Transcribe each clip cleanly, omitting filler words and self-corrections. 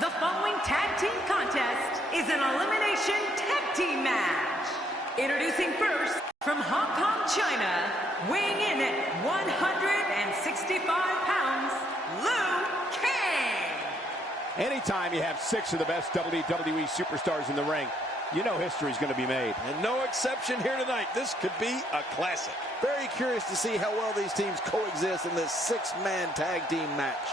The following tag team contest is an elimination tag team match. Introducing first, from Hong Kong, China, weighing in at 165 pounds, Liu Kang. Anytime you have 6 of the best WWE superstars in the ring, you know history's going to be made. And no exception here tonight. This could be a classic. Very curious to see how well these teams coexist in this 6-man tag team match.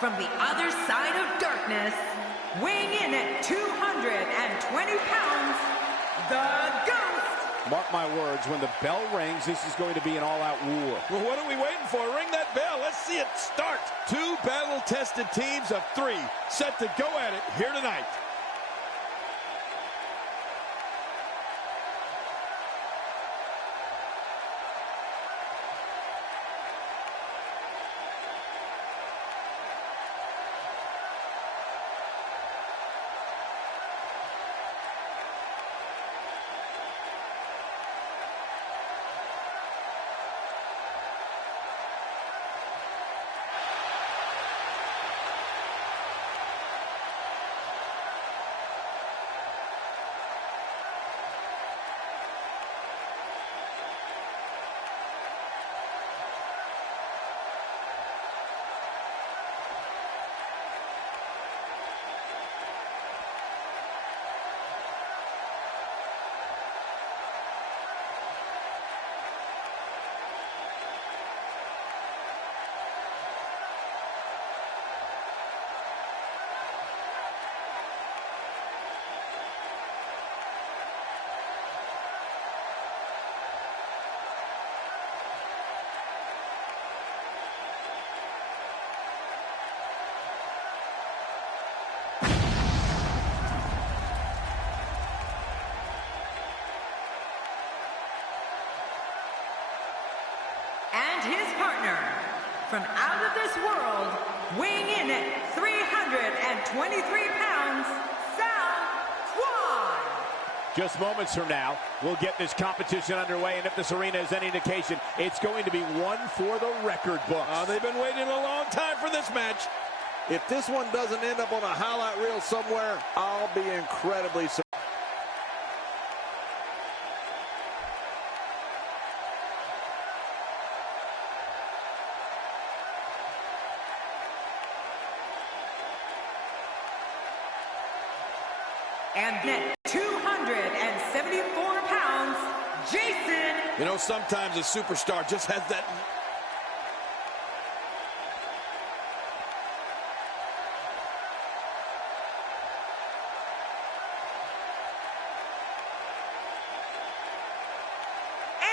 From the other side of darkness, weighing in at 220 pounds, the Ghost. Mark my words, when the bell rings, this is going to be an all-out war. Well, what are we waiting for? Ring that bell. Let's see it start. 2 battle-tested teams of 3 set to go at it here tonight. And his partner, from out of this world, weighing in at 323 pounds, Sal Quan. Just moments from now, we'll get this competition underway, and if this arena is any indication, it's going to be one for the record books. They've been waiting a long time for this match. If this one doesn't end up on a highlight reel somewhere, I'll be incredibly surprised. And at 274 pounds, Jason. You know, sometimes a superstar just has that.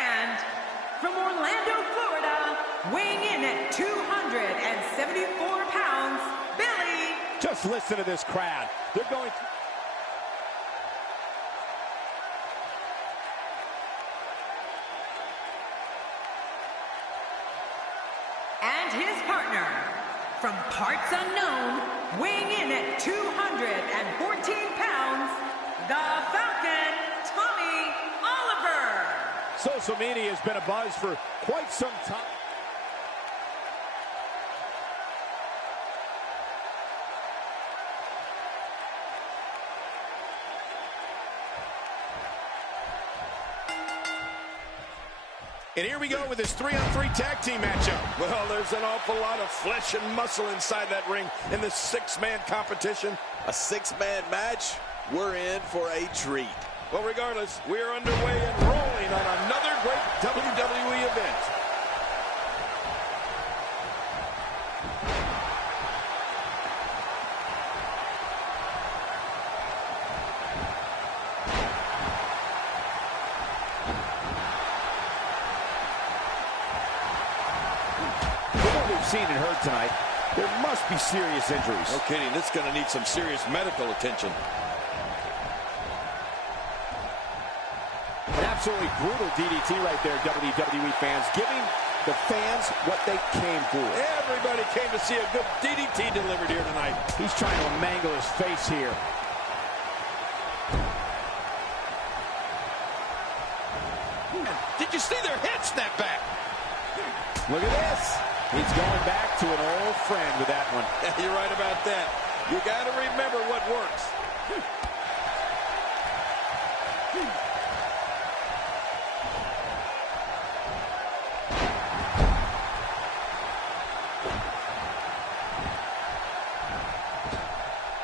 And from Orlando, Florida, weighing in at 274 pounds, Billy. Just listen to this crowd. They're going to... And his partner, from parts unknown, weighing in at 214 pounds, the Falcon, Tommy Oliver. Social media has been abuzz for quite some time. And here we go with this 3-on-3 tag team matchup. Well, there's an awful lot of flesh and muscle inside that ring in this 6-man competition. A 6-man match? We're in for a treat. Well, regardless, we're underway and rolling on another great WWE event. From what we've seen and heard tonight, there must be serious injuries. No kidding. This is going to need some serious medical attention. An absolutely brutal DDT right there, WWE fans, giving the fans what they came for. Everybody came to see a good DDT delivered here tonight. He's trying to mangle his face here. Did you see their head snap back? Look at this. He's going back to an old friend with that one. You're right about that. You got to remember what works.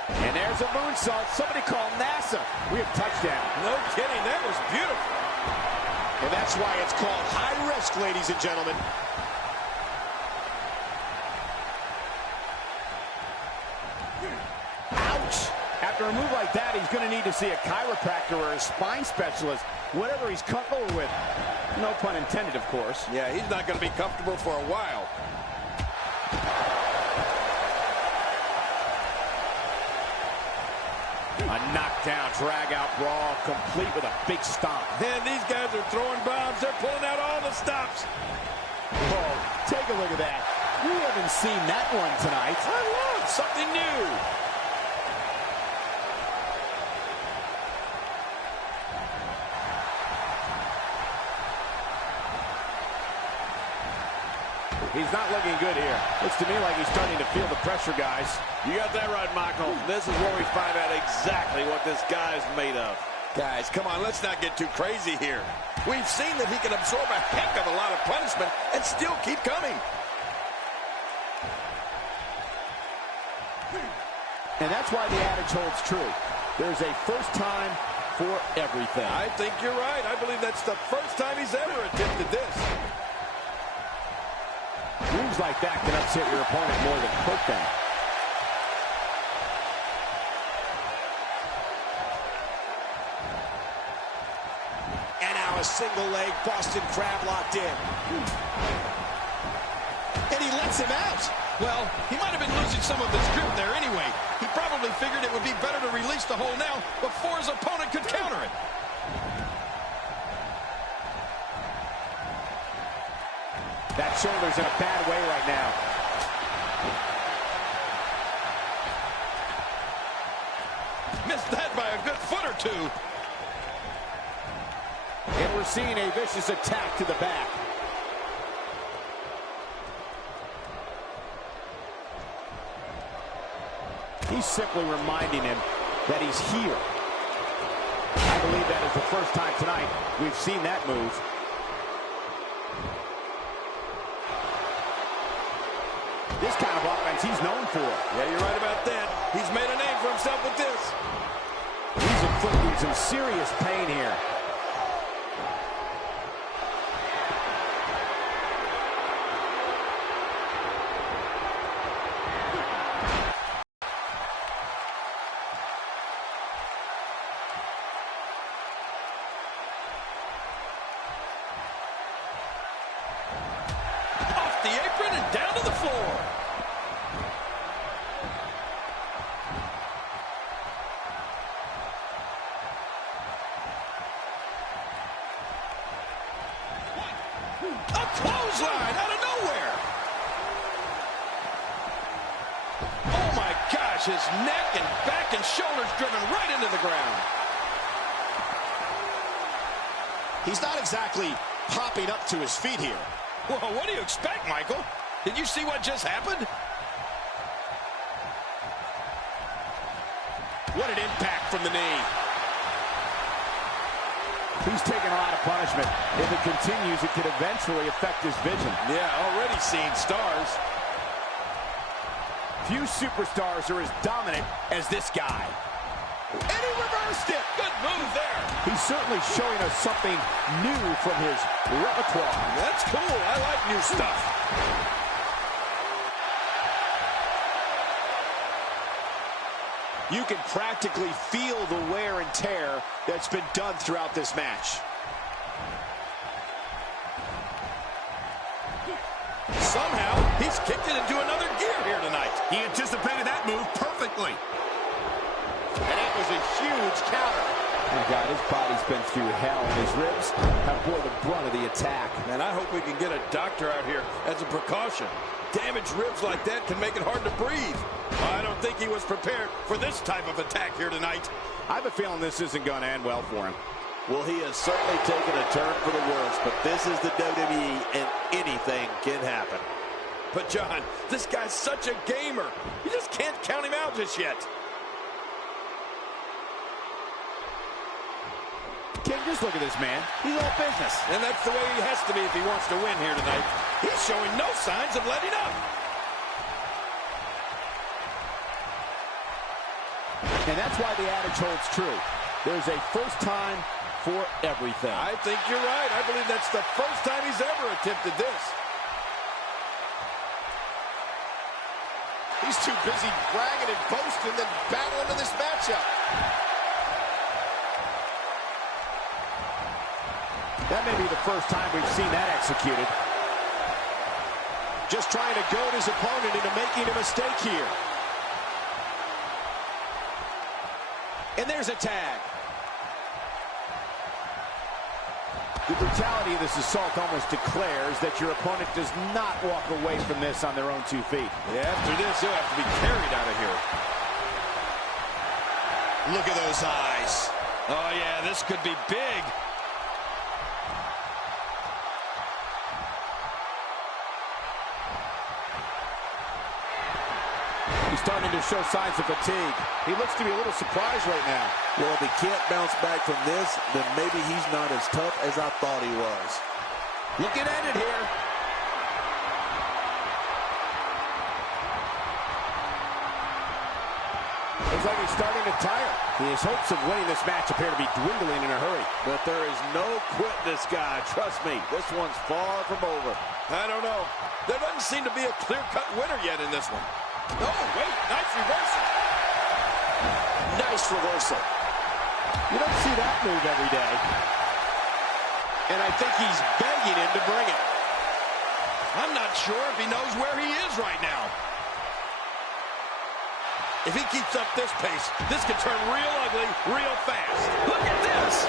And there's a moonsault. Somebody call NASA. We have touchdown. No kidding. That was beautiful. And that's why it's called high risk, ladies and gentlemen. Ouch! After a move like that, he's going to need to see a chiropractor or a spine specialist, whatever he's comfortable with. No pun intended, of course. Yeah, he's not going to be comfortable for a while. A knockdown, drag-out brawl, complete with a big stomp. And these guys are throwing bombs. They're pulling out all the stops. Whoa, take a look at that. We haven't seen that one tonight. I love something new. He's not looking good here. Looks to me like he's starting to feel the pressure, guys. You got that right, Michael. This is where we find out exactly what this guy's made of. Guys, come on, let's not get too crazy here. We've seen that he can absorb a heck of a lot of punishment and still keep coming. And that's why the adage holds true. There's a first time for everything. I think you're right. I believe that's the first time he's ever attempted this. Moves like that can upset your opponent more than hurt them. And now a single leg Boston Crab locked in. And he lets him out. Well, he might have been losing some of his grip there anyway. He probably figured it would be better to release the hold now before his opponent could counter it. That shoulder's in a bad way right now. Missed that by a good foot or two. And we're seeing a vicious attack to the back. He's simply reminding him that he's here. I believe that is the first time tonight we've seen that move. This kind of offense he's known for. Yeah, you're right about that. He's made a name for himself with this. He's inflicting some serious pain here. Off the apron and down to the floor. A clothesline out of nowhere. Oh my gosh, his neck and back and shoulders driven right into the ground. He's not exactly popping up to his feet here. Whoa, what do you expect, Michael? Did you see what just happened? What an impact from the knee. He's taking a lot of punishment. If it continues, it could eventually affect his vision. Yeah, already seeing stars. Few superstars are as dominant as this guy. And he reversed it. Good move there. He's certainly showing us something new from his repertoire. That's cool. I like new stuff. You can practically feel the wear and tear that's been done throughout this match. Somehow, He's kicked it into another gear here tonight. He anticipated that move perfectly. And that was a huge counter. My God, his body's been through hell, and his ribs have bore the brunt of the attack. Man, I hope we can get a doctor out here as a precaution. Damaged ribs like that can make it hard to breathe. I don't think he was prepared for this type of attack here tonight. I have a feeling this isn't going to end well for him. Well, he has certainly taken a turn for the worse, but this is the WWE, and anything can happen. But, John, this guy's such a gamer. You just can't count him out just yet. King, just look at this man. He's all business. And that's the way he has to be if he wants to win here tonight. He's showing no signs of letting up. And that's why the adage holds true. There's a first time for everything. I think you're right. I believe that's the first time he's ever attempted this. He's too busy bragging and boasting than battling in this matchup. That may be the first time we've seen that executed. Just trying to goad his opponent into making a mistake here. And there's a tag. The brutality of this assault almost declares that your opponent does not walk away from this on their own 2 feet. Yeah, after this, he'll have to be carried out of here. Look at those eyes. Oh, yeah, this could be big. He's starting to show signs of fatigue. He looks to be a little surprised right now. Well, if he can't bounce back from this, then maybe he's not as tough as I thought he was. Looking at it here. Looks like he's starting to tire. His hopes of winning this match appear to be dwindling in a hurry. But there is no quitting this guy. Trust me, this one's far from over. I don't know. There doesn't seem to be a clear-cut winner yet in this one. Oh, wait, nice reversal. Nice reversal. You don't see that move every day. And I think he's begging him to bring it. I'm not sure if he knows where he is right now. If he keeps up this pace, this could turn real ugly real fast. Look at this.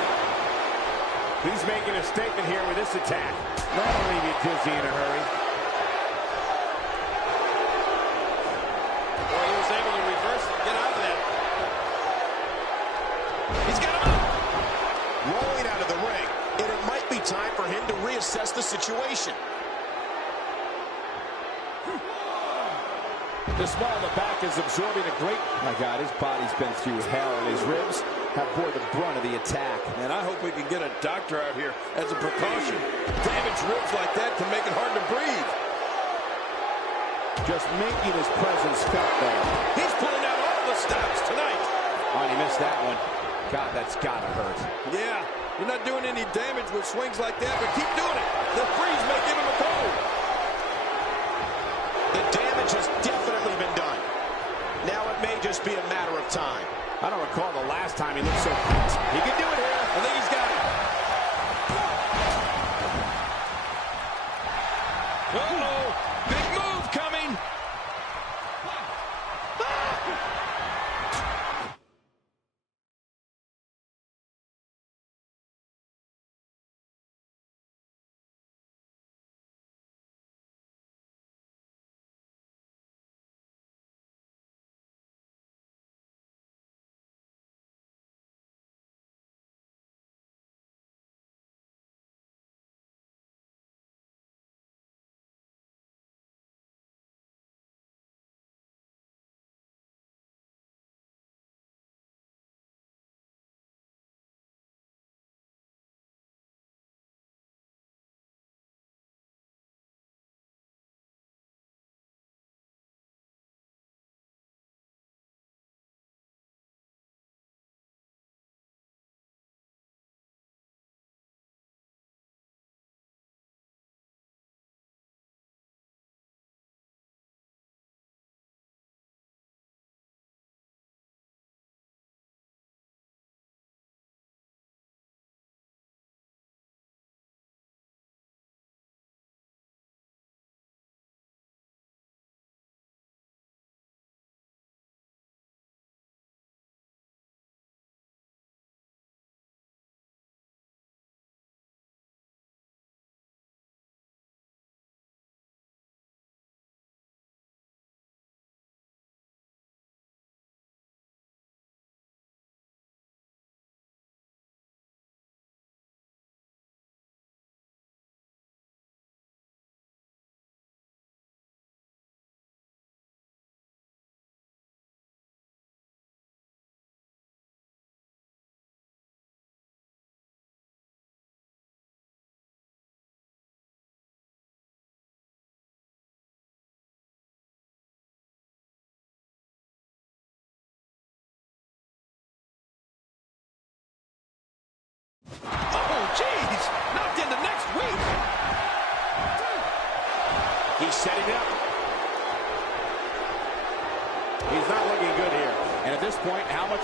He's making a statement here with this attack. That'll leave you dizzy in a hurry. Boy, he was able to reverse it and get out of that. He's got him up. Rolling out of the ring. And it might be time for him to reassess the situation. The small of the back is absorbing a great... My God, his body's been through hell, and his ribs have bore the brunt of the attack. And I hope we can get a doctor out here as a precaution. Damaged ribs like that can make it hard to breathe. Just making his presence felt there. He's pulling out all the stops tonight. Oh, and he missed that one. God, that's gotta hurt. Yeah, you're not doing any damage with swings like that, but keep doing it. The freeze may give him a cold. The damage has definitely been done. Now it may just be a matter of time. I don't recall the last time he looked so fit. He can do it here. I think he's got it. Uh-oh.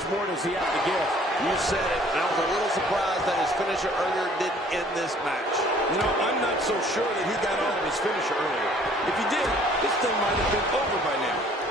more does he have to give? You said it, and I was a little surprised that his finisher earlier didn't end this match. You know, I'm not so sure that he got all of his finisher earlier. If he did, this thing might have been over by now.